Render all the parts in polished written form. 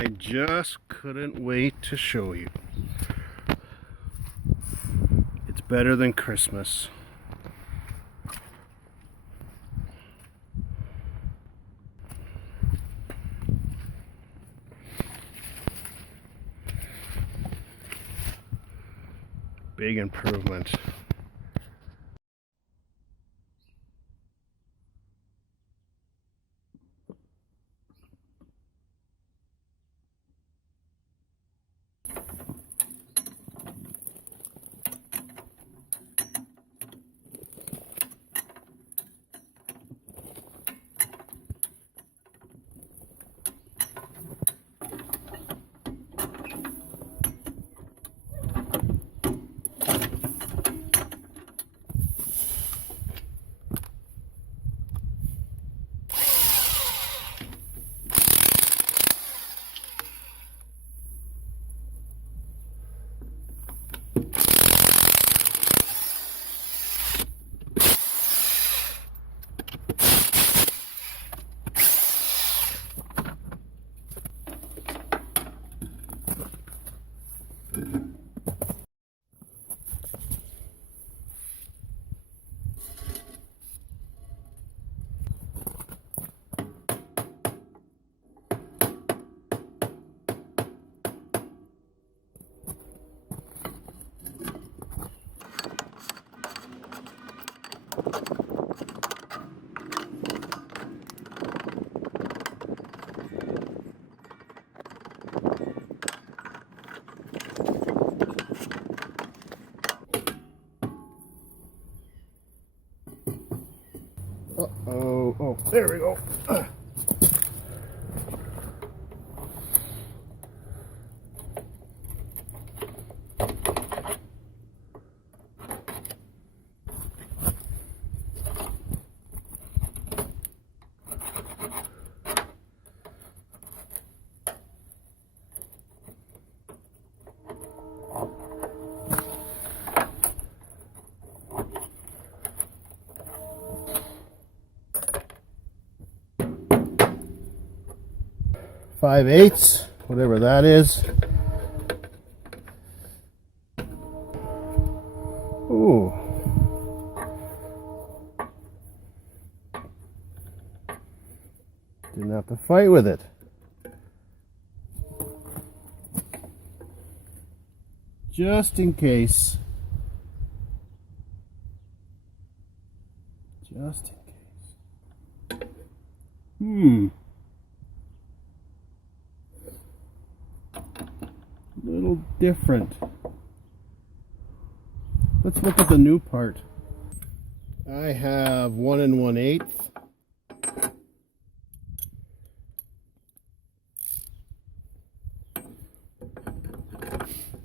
I just couldn't wait to show you. It's better than Christmas. Big improvement. Oh, there we go. Five-eighths, whatever that is. Ooh. Didn't have to fight with it. Just in case. Just in case. Little different. Let's look at the new part. I have 1 1/8.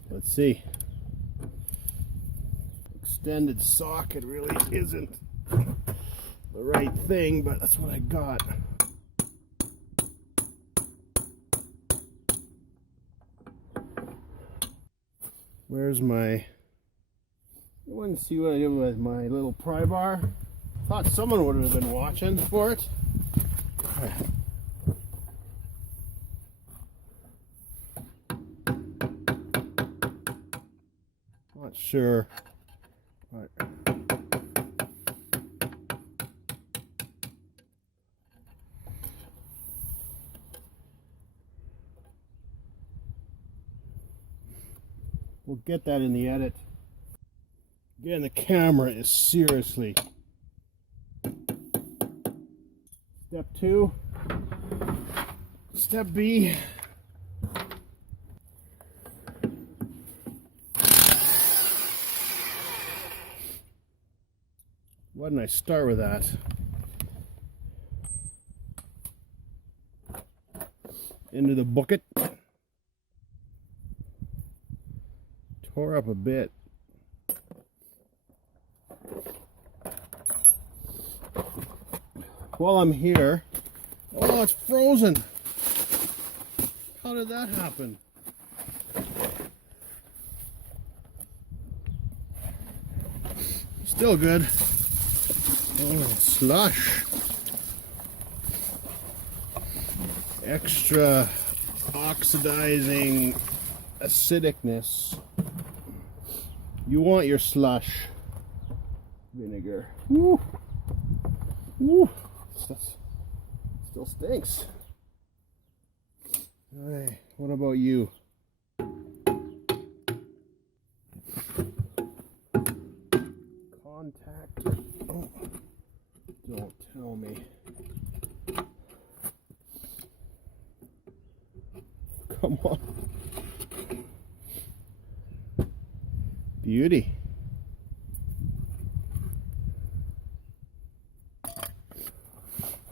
Let's see. Extended socket really isn't the right thing, but that's what I got. Where's my... You want to see what I did with my little pry bar? Thought someone would have been watching for it. Not sure. All right. We'll get that in the edit. Again, the camera is seriously. Step 2. Step B. Why didn't I start with that? Into the bucket. Tore up a bit. While I'm here, oh, it's frozen. How did that happen? Still good. Oh, slush. Extra oxidizing acidicness. You want your slush vinegar. Woo! Woo! That still stinks. Hey, what about you? Contact. Oh, don't tell me. Come on. Beauty.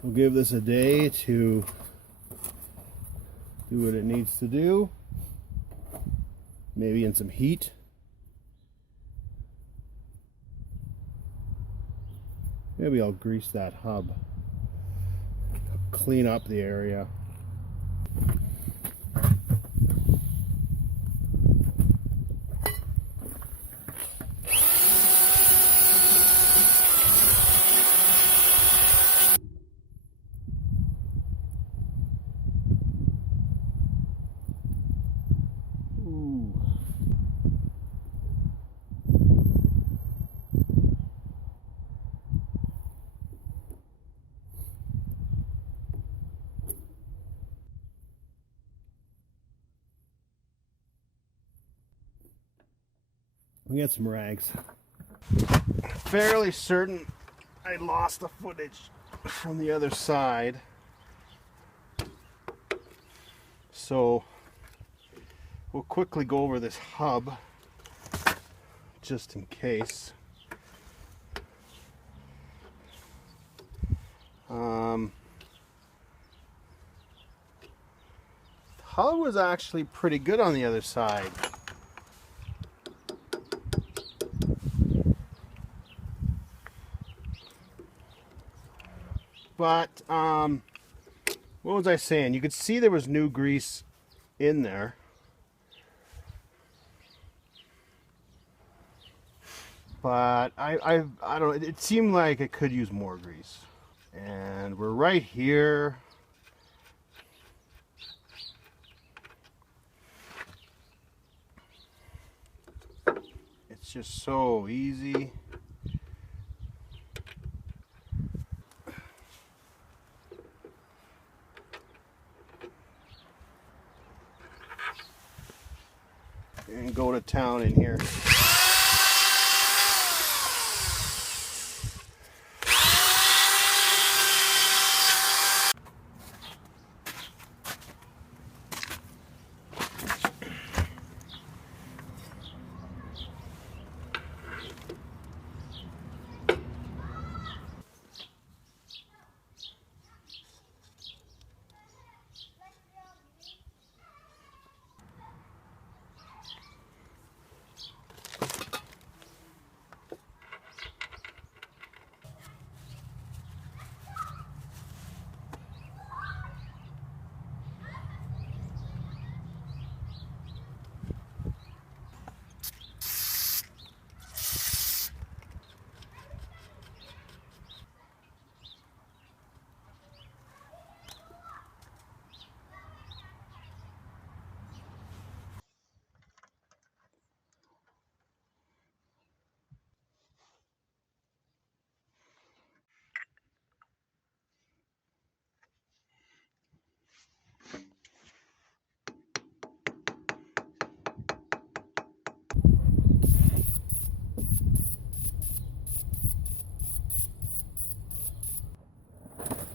We'll give this a day to do what it needs to do. Maybe in some heat. Maybe I'll grease that hub. Clean up the area. We got some rags. Fairly certain I lost the footage from the other side. So we'll quickly go over this hub just in case. The hub was actually pretty good on the other side. But, what was I saying? You could see there was new grease in there. But I don't know, it seemed like it could use more grease. And we're right here. It's just so easy. And go to town in here.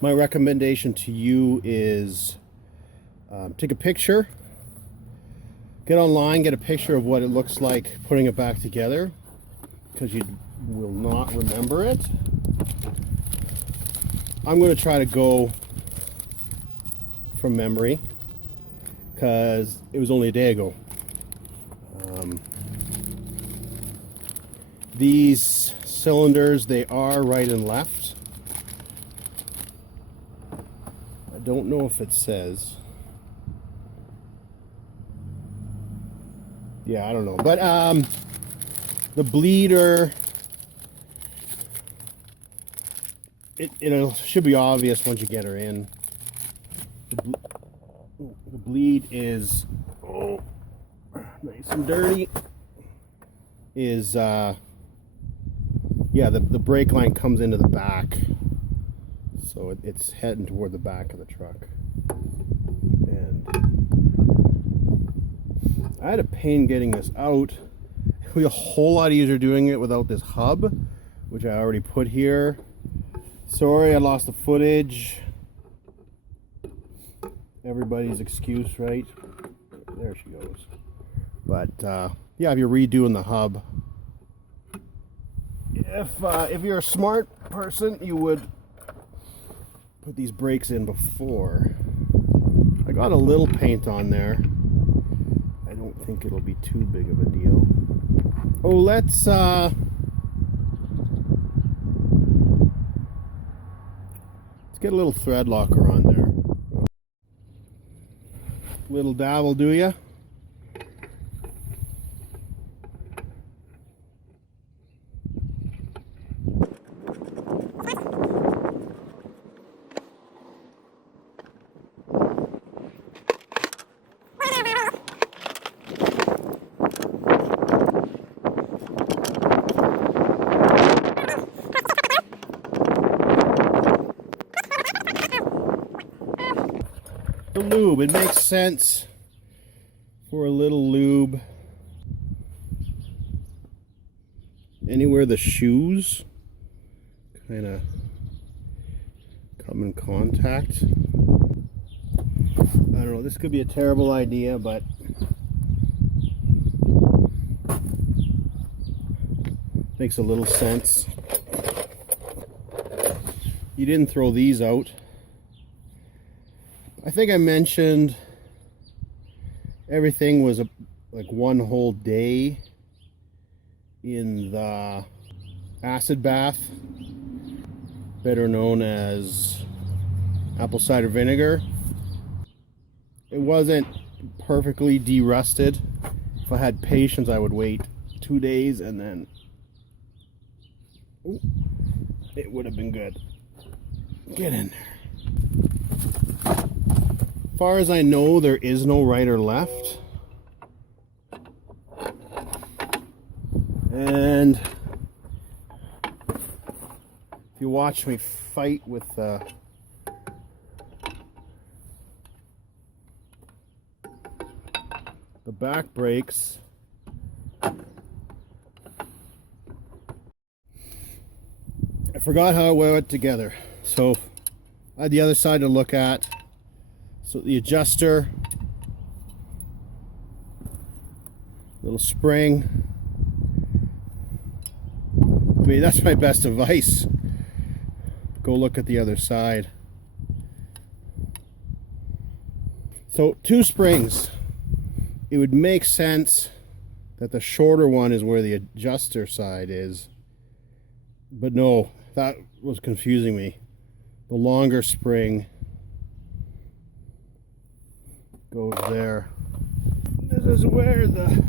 My recommendation to you is take a picture, get online, get a picture of what it looks like putting it back together, because you will not remember it. I'm going to try to go from memory because it was only a day ago. These cylinders, they are right and left. I don't know if it says. Yeah, I don't know. But the bleeder, it should be obvious once you get her in. The bleed is nice and dirty. Is yeah, the brake line comes into the back, so it's heading toward the back of the truck. And I had a pain getting this out. It would be a whole lot easier doing it without this hub, which I already put here. Sorry, I lost the footage. Everybody's excuse, right? There she goes. But yeah, if you're redoing the hub, if you're a smart person, you would put these brakes in before. I got a little paint on there. I don't think it'll be too big of a deal. Oh, let's get a little thread locker on there. Little dab will do ya. The lube, it makes sense for a little lube anywhere the shoes kind of come in contact. I don't know, this could be a terrible idea, but makes a little sense. You didn't throw these out. I think I mentioned everything was like one whole day in the acid bath, better known as apple cider vinegar. It wasn't perfectly de-rusted. If I had patience, I would wait 2 days and then it would have been good. Get in there. As far as I know, there is no right or left. And if you watch me fight with the back brakes, I forgot how I wore it together. So I had the other side to look at. So the adjuster, little spring. I mean, that's my best advice. Go look at the other side. So 2 springs. It would make sense that the shorter one is where the adjuster side is. But no, that was confusing me. The longer spring goes there. This is where the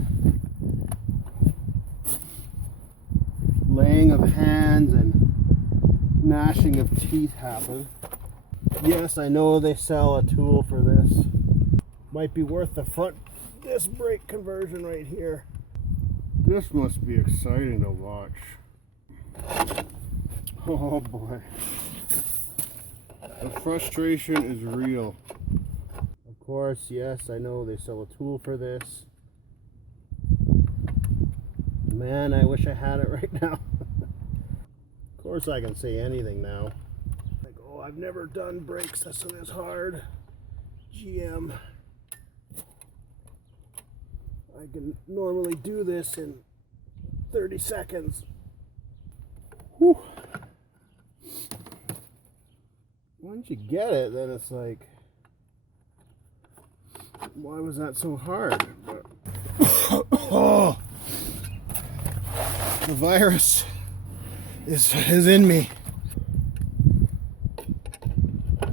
laying of hands and gnashing of teeth happen. Yes, I know they sell a tool for this. Might be worth the front disc brake conversion right here. This must be exciting to watch. Oh boy. The frustration is real. Of course, yes, I know they sell a tool for this. Man, I wish I had it right now. Of course I can say anything now. Like, oh, I've never done brakes, this one is hard. GM. I can normally do this in 30 seconds. Whew. Once you get it, then it's like, why was that so hard? Oh, the virus is in me.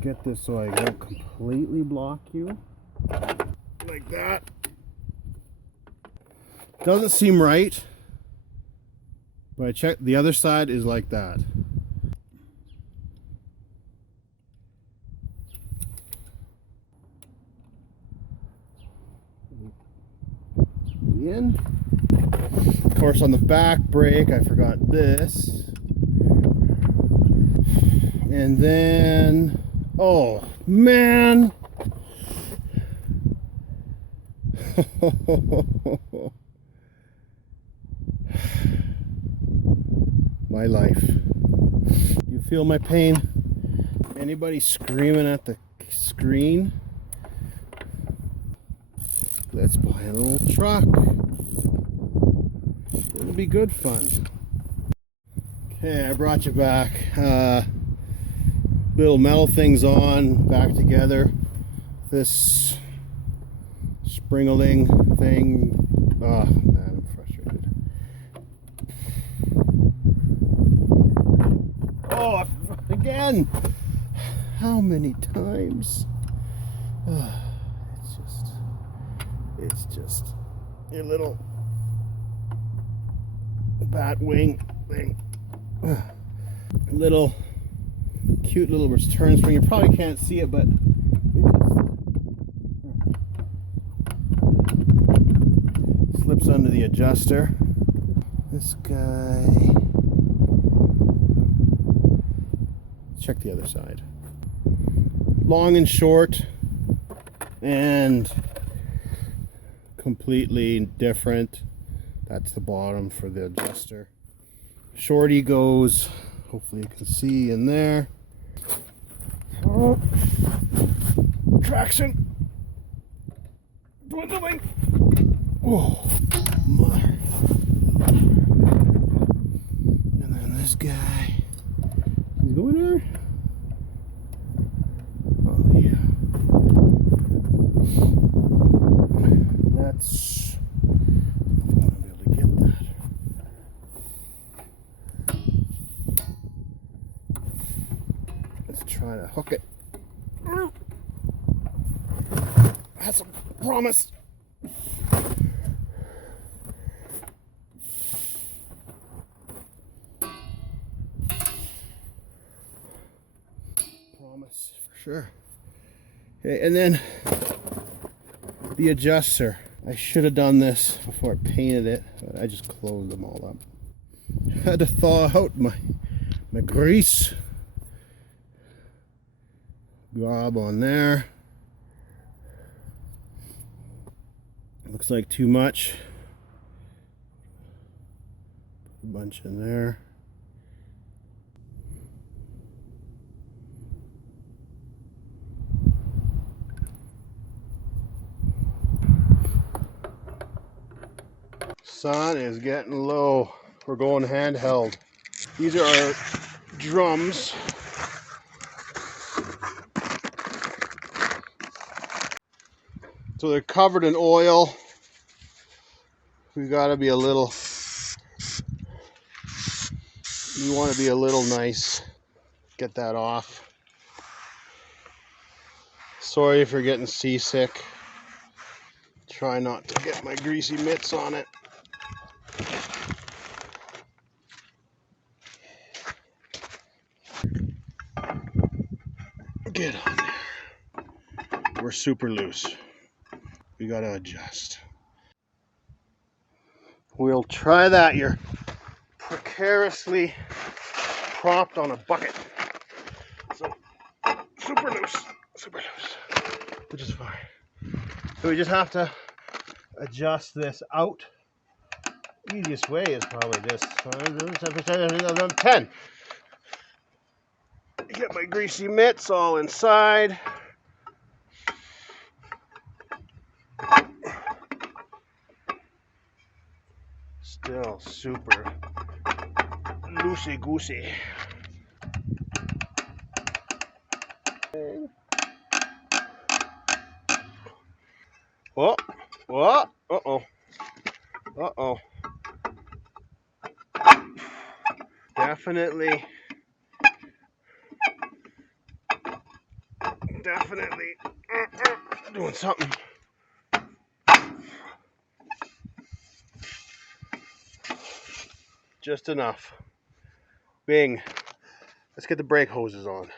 Get this so I don't completely block you. Like that. Doesn't seem right. But I checked, the other side is like that. in. Of course, on the back brake, I forgot this. And then, oh man. My life. You feel my pain? Anybody screaming at the screen? Let's buy an old truck. It'll be good fun. Okay, I brought you back. Little metal things on, back together. This spring-a-ling thing. Oh man, I'm frustrated. Oh, again! How many times? It's just your little bat wing thing. Little cute little return spring. You probably can't see it, but it just slips under the adjuster. This guy. Check the other side. Long and short, and completely different. That's the bottom for the adjuster. Shorty goes, hopefully you can see in there. Oh. Traction. Dwindling. Oh, mother. And then this guy. He's going there. Oh yeah. Let's. I'm gonna be able to get that. Let's try to hook it. That's a promise. Promise for sure. Okay, and then the adjuster. I should have done this before I painted it, but I just closed them all up. Had to thaw out my grease. Glob on there. Looks like too much. Put a bunch in there. Sun is getting low. We're going handheld. These are our drums. So they're covered in oil. We gotta be a little, we want to be a little nice. Get that off. Sorry if you're getting seasick. Try not to get my greasy mitts on it. Get on there. We're super loose. We gotta adjust. We'll try that. You're precariously propped on a bucket. So, super loose, which is fine. So we just have to adjust this out. Easiest way is probably this. 10. Get my greasy mitts all inside. Still super loosey-goosey. Oh, what? Uh-oh. Uh-oh. Definitely doing something. Just enough. Bing. Let's get the brake hoses on.